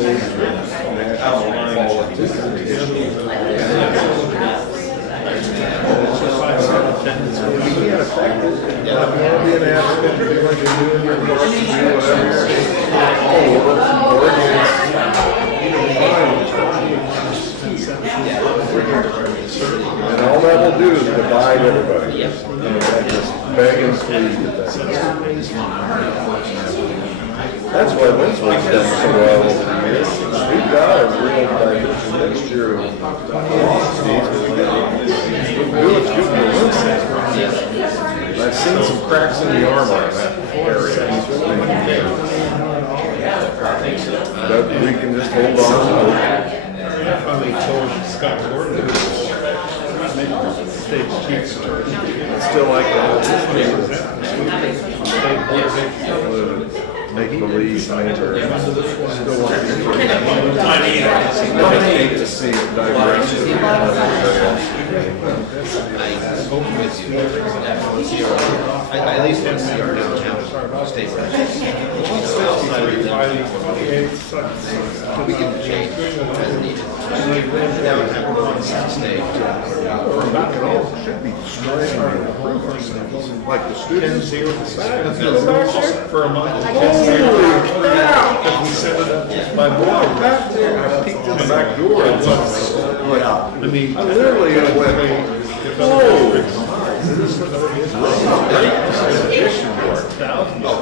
stage of national politics. You can't affect it. If you want to be an advocate, do what you're doing, your work, do whatever or against. And all that will do is divide everybody. And just beg and plead with that. That's why Lindsborg's done so well over the years. We've got a real diverse mixture of philosophies. It's good for Lindsborg. I've seen some cracks in the armor in that area. But we can just hold on. I finally told Scott Gordon state chief's attorney. Still like that. Make believe, still want to hate to see it digress. I at least want to see our downtown state rep. We can change as needed. That would happen on South State. Should be striving to improve ourselves. Like the students here. For a month. Because we set it up by board. I peeked in the back door and I mean, I literally went, Oh,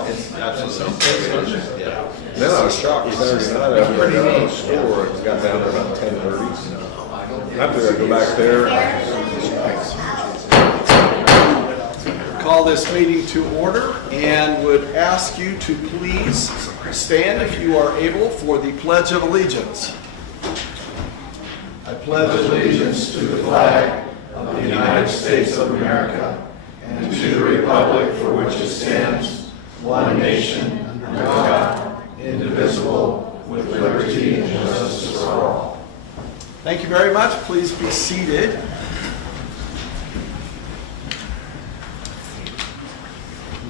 it's absolutely. Yeah. then I was shocked Saturday night. I went down to the store and got down there about 10:30. After I go back there. Call this meeting to order and would ask you to please stand if you are able for the Pledge of Allegiance. I pledge allegiance to the flag of the United States of America and to the republic for which it stands, one nation, under God, indivisible, with liberty and justice for all. Thank you very much. Please be seated.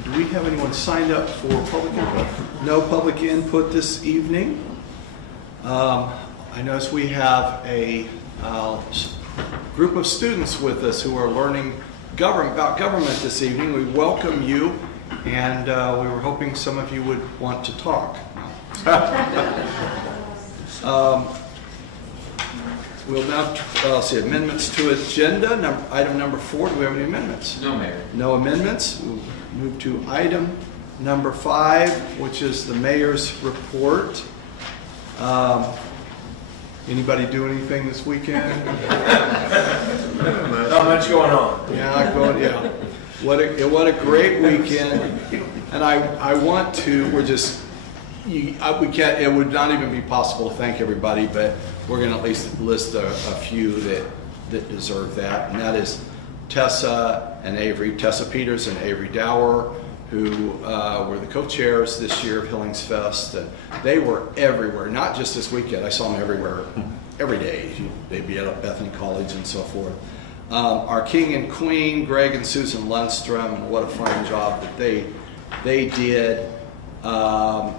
Do we have anyone signed up for public input? No public input this evening. I notice we have a group of students with us who are learning about government this evening. We welcome you, and we were hoping some of you would want to talk. We'll now see amendments to agenda. Item number 4. Do we have any amendments? No, Mayor. No amendments. We'll move to item number 5, which is the mayor's report. Anybody do anything this weekend? Not much going on. Yeah. What a great weekend. And I want to, we can't, it would not even be possible to thank everybody, but we're going to at least list a few that deserve that. And that is Tessa Peters and Avery Dower, who were the co-chairs this year of Hillings Fest. And they were everywhere, not just this weekend. I saw them everywhere, every day. They'd be at Bethany College and so forth. Our king and queen, Greg and Susan Lundstrom, and what a fine job that they did. The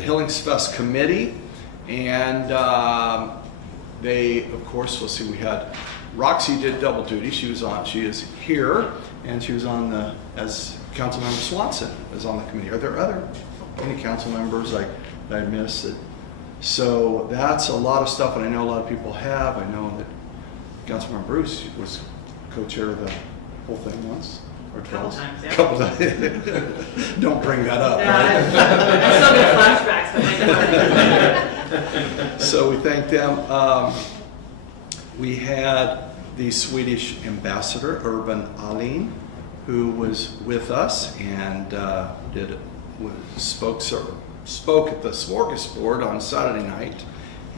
Hillings Fest committee, and they, of course, we had Roxy did double duty. She is here, and she was on as Councilmember Swanson was on the committee. Are there any council members that I missed? So that's a lot of stuff, and I know a lot of people have. I know that Councilmember Bruce was co-chair of the whole thing once. Or twice. Couple times. Don't bring that up. I still get flashbacks. But So we thank them. We had the Swedish ambassador, Urban Ahlin, who was with us and spoke at the smorgasbord on Saturday night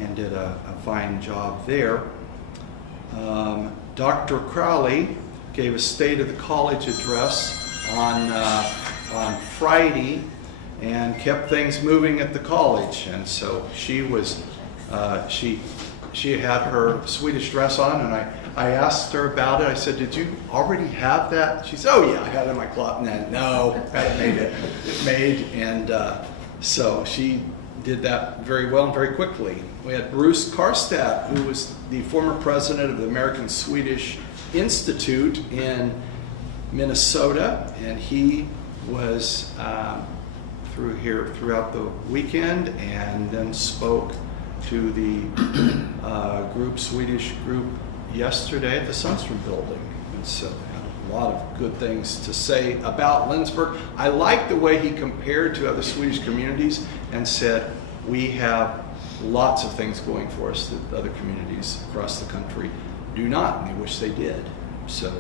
and did a fine job there. Dr. Crowley gave a State of the College address on Friday and kept things moving at the college. And so she was, she had her Swedish dress on, and I asked her about it. I said, "Did you already have that?" She said, "Oh yeah, I had it in my closet." No, I hadn't made it. And so she did that very well and very quickly. We had Bruce Karstadt, who was the former president of the American Swedish Institute in Minnesota, and he was throughout the weekend, and then spoke to the Swedish group yesterday at the Sundstrom building. And so had a lot of good things to say about Lindsborg. I like the way he compared to other Swedish communities and said, we have lots of things going for us that other communities across the country do not, and they wish they did. So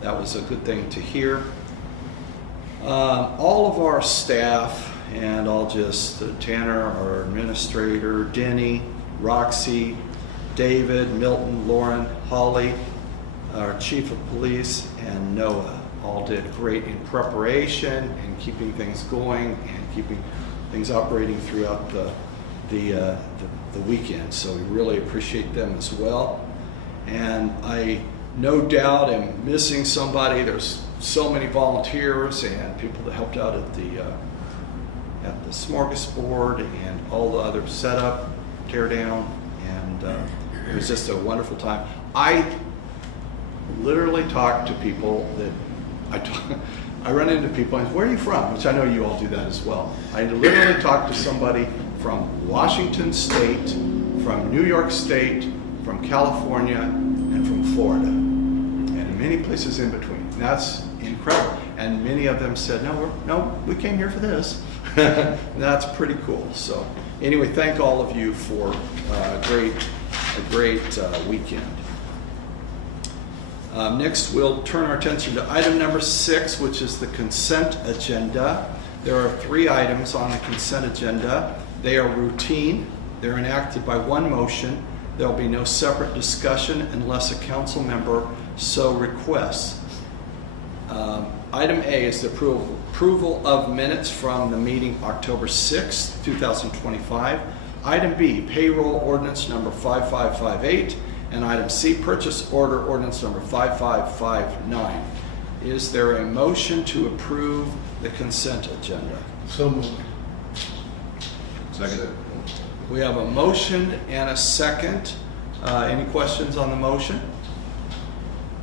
that was a good thing to hear. All of our staff, and I'll just, Tanner, our administrator, Denny, Roxy, David, Milton, Lauren, Holly, our chief of police, and Noah, all did great in preparation and keeping things going and keeping things operating throughout the weekend. So we really appreciate them as well. And I no doubt am missing somebody. There's so many volunteers and people that helped out at the smorgasbord and all the other setup, tear down, and it was just a wonderful time. I literally talk to people that I run into people and where are you from? Which I know you all do that as well. I literally talk to somebody from Washington State, from New York State, from California, and from Florida, and many places in between. And that's incredible. And many of them said, no, we came here for this. That's pretty cool. So anyway, thank all of you for a great weekend. Next, we'll turn our attention to item number 6, which is the consent agenda. There are 3 items on the consent agenda. They are routine. They're enacted by one motion. There will be no separate discussion unless a council member so requests. Item A is the approval of minutes from the meeting October 6th, 2025. Item B, payroll ordinance number 5558. And item C, purchase order ordinance number 5559. Is there a motion to approve the consent agenda? So moved. Second. We have a motion and a second. Any questions on the motion?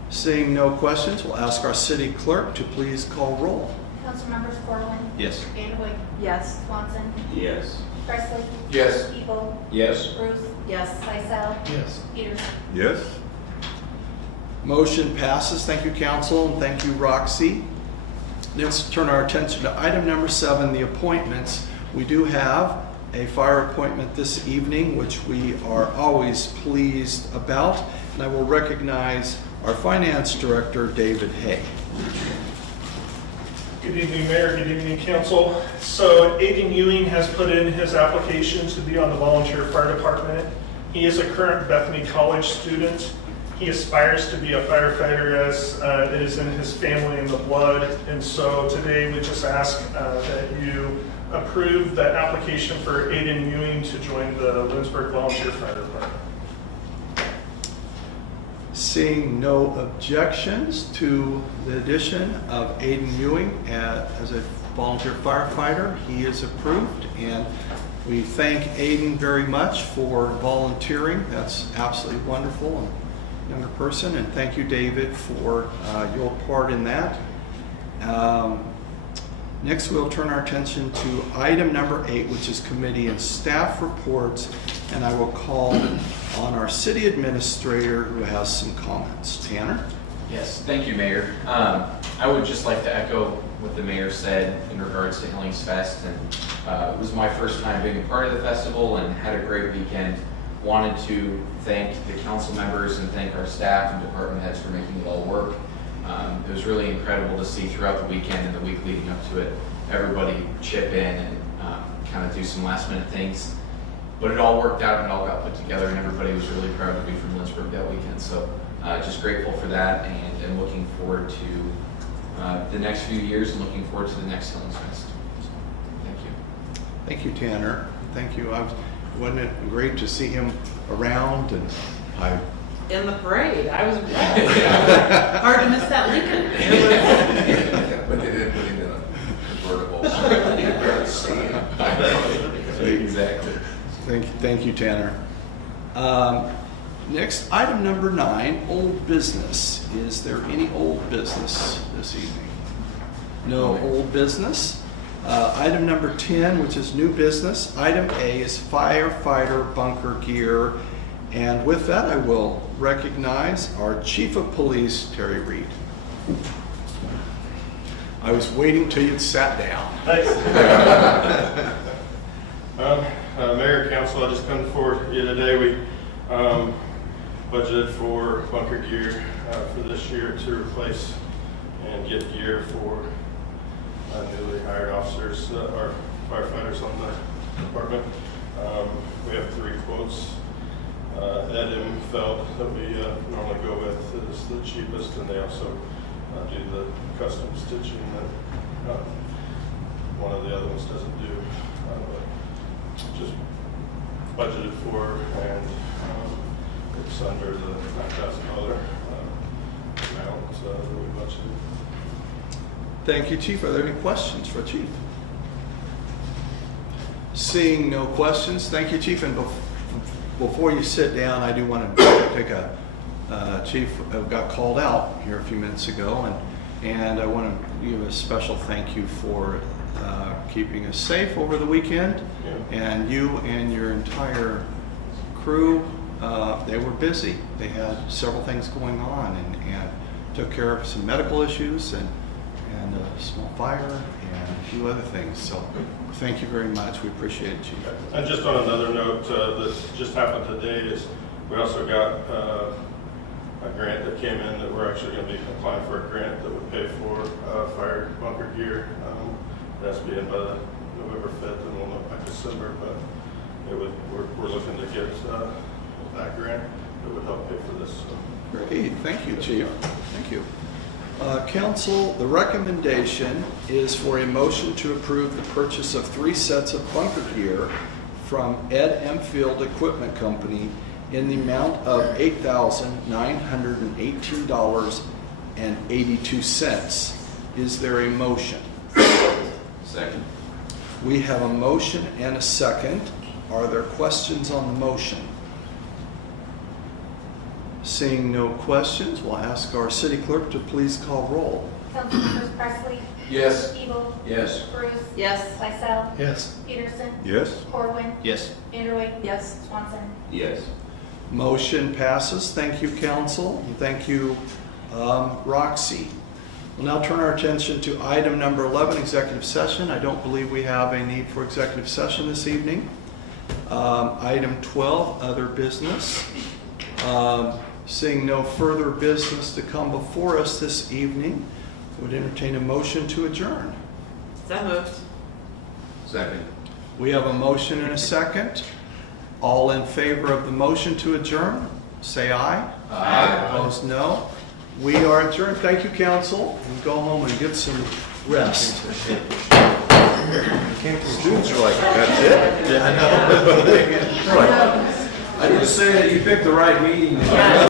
Seeing no questions, we'll ask our city clerk to please call roll. Councilmembers Corwin. Yes. Vanderwijk. Yes. Swanson. Yes. Presley. Yes. Evil. Yes. Bruce. Yes. Lysell. Yes. Peterson. Yes. Motion passes. Thank you, council, and thank you, Roxy. Let's turn our attention to item number 7, the appointments. We do have a fire appointment this evening, which we are always pleased about, and I will recognize our finance director, David Hay. Good evening, Mayor. Good evening, Council. So Aiden Ewing has put in his application to be on the volunteer fire department. He is a current Bethany College student. He aspires to be a firefighter, as it is in his family and the blood. And so today we just ask that you approve the application for Aiden Ewing to join the Lindsborg Volunteer Fire Department. Seeing no objections to the addition of Aiden Ewing as a volunteer firefighter, he is approved, and we thank Aiden very much for volunteering. That's absolutely wonderful, and younger person, and thank you, David, for your part in that. Next, we'll turn our attention to item number 8, which is committee and staff reports, and I will call on our city administrator who has some comments. Tanner? Yes, thank you, Mayor. I would just like to echo what the mayor said in regards to Hillings Fest, and it was my first time being a part of the festival and had a great weekend. Wanted to thank the council members and thank our staff and department heads for making it all work. It was really incredible to see throughout the weekend and the week leading up to it, everybody chip in and kind of do some last minute things. But it all worked out and it all got put together, and everybody was really proud to be from Lindsborg that weekend. So just grateful for that, and looking forward to the next few years and looking forward to the next Hillings Fest. So, thank you. Thank you, Tanner. Thank you. Wasn't it great to see him around? And In the parade, I was hard to miss that Lincoln. But they didn't put him in a convertible. So you could barely see him. so great. Exactly. Thank you, Tanner. Next, item number 9, old business. Is there any old business this evening? No old business. Item number 10, which is new business. Item A is firefighter bunker gear. And with that, I will recognize our Chief of Police, Terry Reed. I was waiting till you'd sat down. Thanks. Mayor, Council, I just come before you today. We budgeted for bunker gear for this year to replace and get gear for newly hired officers, or firefighters on the department. We have 3 quotes. Edm felt that we normally go with is the cheapest, and they also do the custom stitching that one of the other ones doesn't do. Just budgeted for, and it's under the $9,000 amount that we budgeted. Thank you, Chief. Are there any questions for Chief? Seeing no questions, thank you, Chief. And before you sit down, I do want to take a Chief got called out here a few minutes ago, and I want to give a special thank you for keeping us safe over the weekend. Yeah. And you and your entire crew, they were busy. They had several things going on, and took care of some medical issues and a small fire and a few other things. So thank you very much. We appreciate it, Chief. And just on another note, that just happened today is we also got a grant that came in that we're actually going to be applying for a grant that would pay for fire bunker gear. It has to be in by the November 5th, and we'll look by December, but we're looking to get that grant that would help pay for this. So. Great, thank you, Chief. Thank you. Council, the recommendation is for a motion to approve the purchase of 3 sets of bunker gear from Ed M. Field Equipment Company in the amount of $8,918.82. Is there a motion? Second. We have a motion and a second. Are there questions on the motion? Seeing no questions, we'll ask our city clerk to please call roll. Councilmembers Presley, Yes. Evil, Yes. Bruce, Yes. Lysell, Yes. Peterson, Yes. Corwin, Yes. Vanderway, Yes. Swanson. Yes. Motion passes. Thank you, council. And thank you, Roxy. We'll now turn our attention to item number 11, executive session. I don't believe we have a need for executive session this evening. Item 12, other business. Seeing no further business to come before us this evening, would entertain a motion to adjourn. So moved. Second. We have a motion and a second. All in favor of the motion to adjourn, say aye. Aye. Opposed, no. We are adjourned. Thank you, council. And go home and get some rest. Students are like, that's it? Yeah, I know. They're like, I just say that you picked the right meeting.